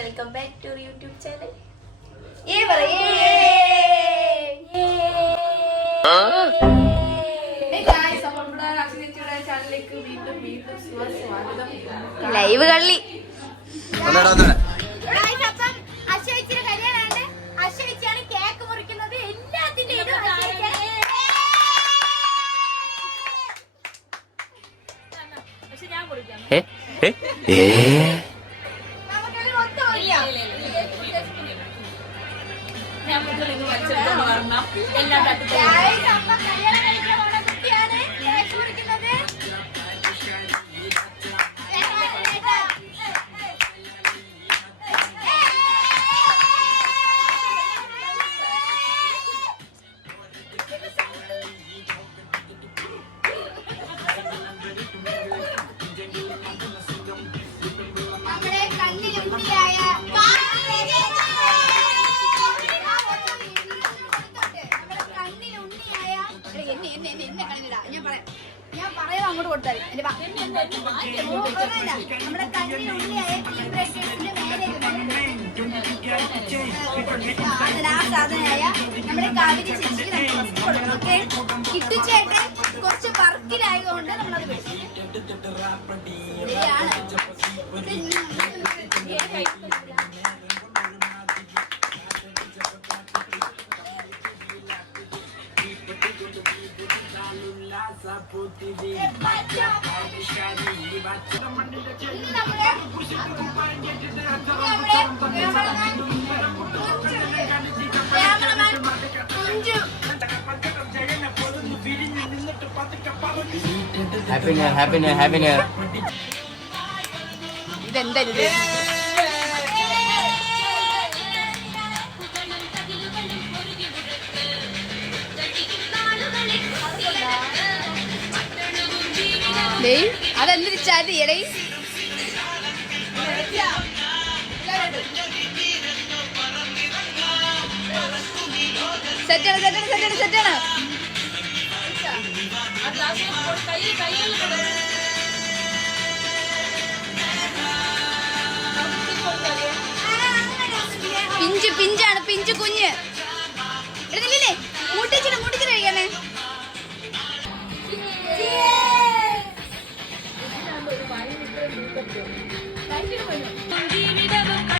Welcome back to YouTube channel. Live കള്ളി cake മുറിക്കുന്നത് എല്ലാത്തിന്റെയും ഞാൻ പറയാം അങ്ങോട്ട് കൊടുത്താൽ നമ്മുടെ കണ്ണിനുള്ളിയായ സാധനമായ നമ്മുടെ കാവിരി ചേച്ചിക്ക് നമ്മൾ കൊടുക്കണം. ഓക്കെ, കിട്ടുചേട്ടൻ കുറച്ച് വർക്കിലായതുകൊണ്ട് നമ്മളത് വിളിക്കും. ഇതെന്തായാലും അതെന്ത് ചാറ്റ് ചെയ്യടേ. സെറ്റാണ് സെറ്റാണ് സെറ്റാണ് സെറ്റാണ്. പിഞ്ചാണ് പിഞ്ച് കുഞ്ഞ്.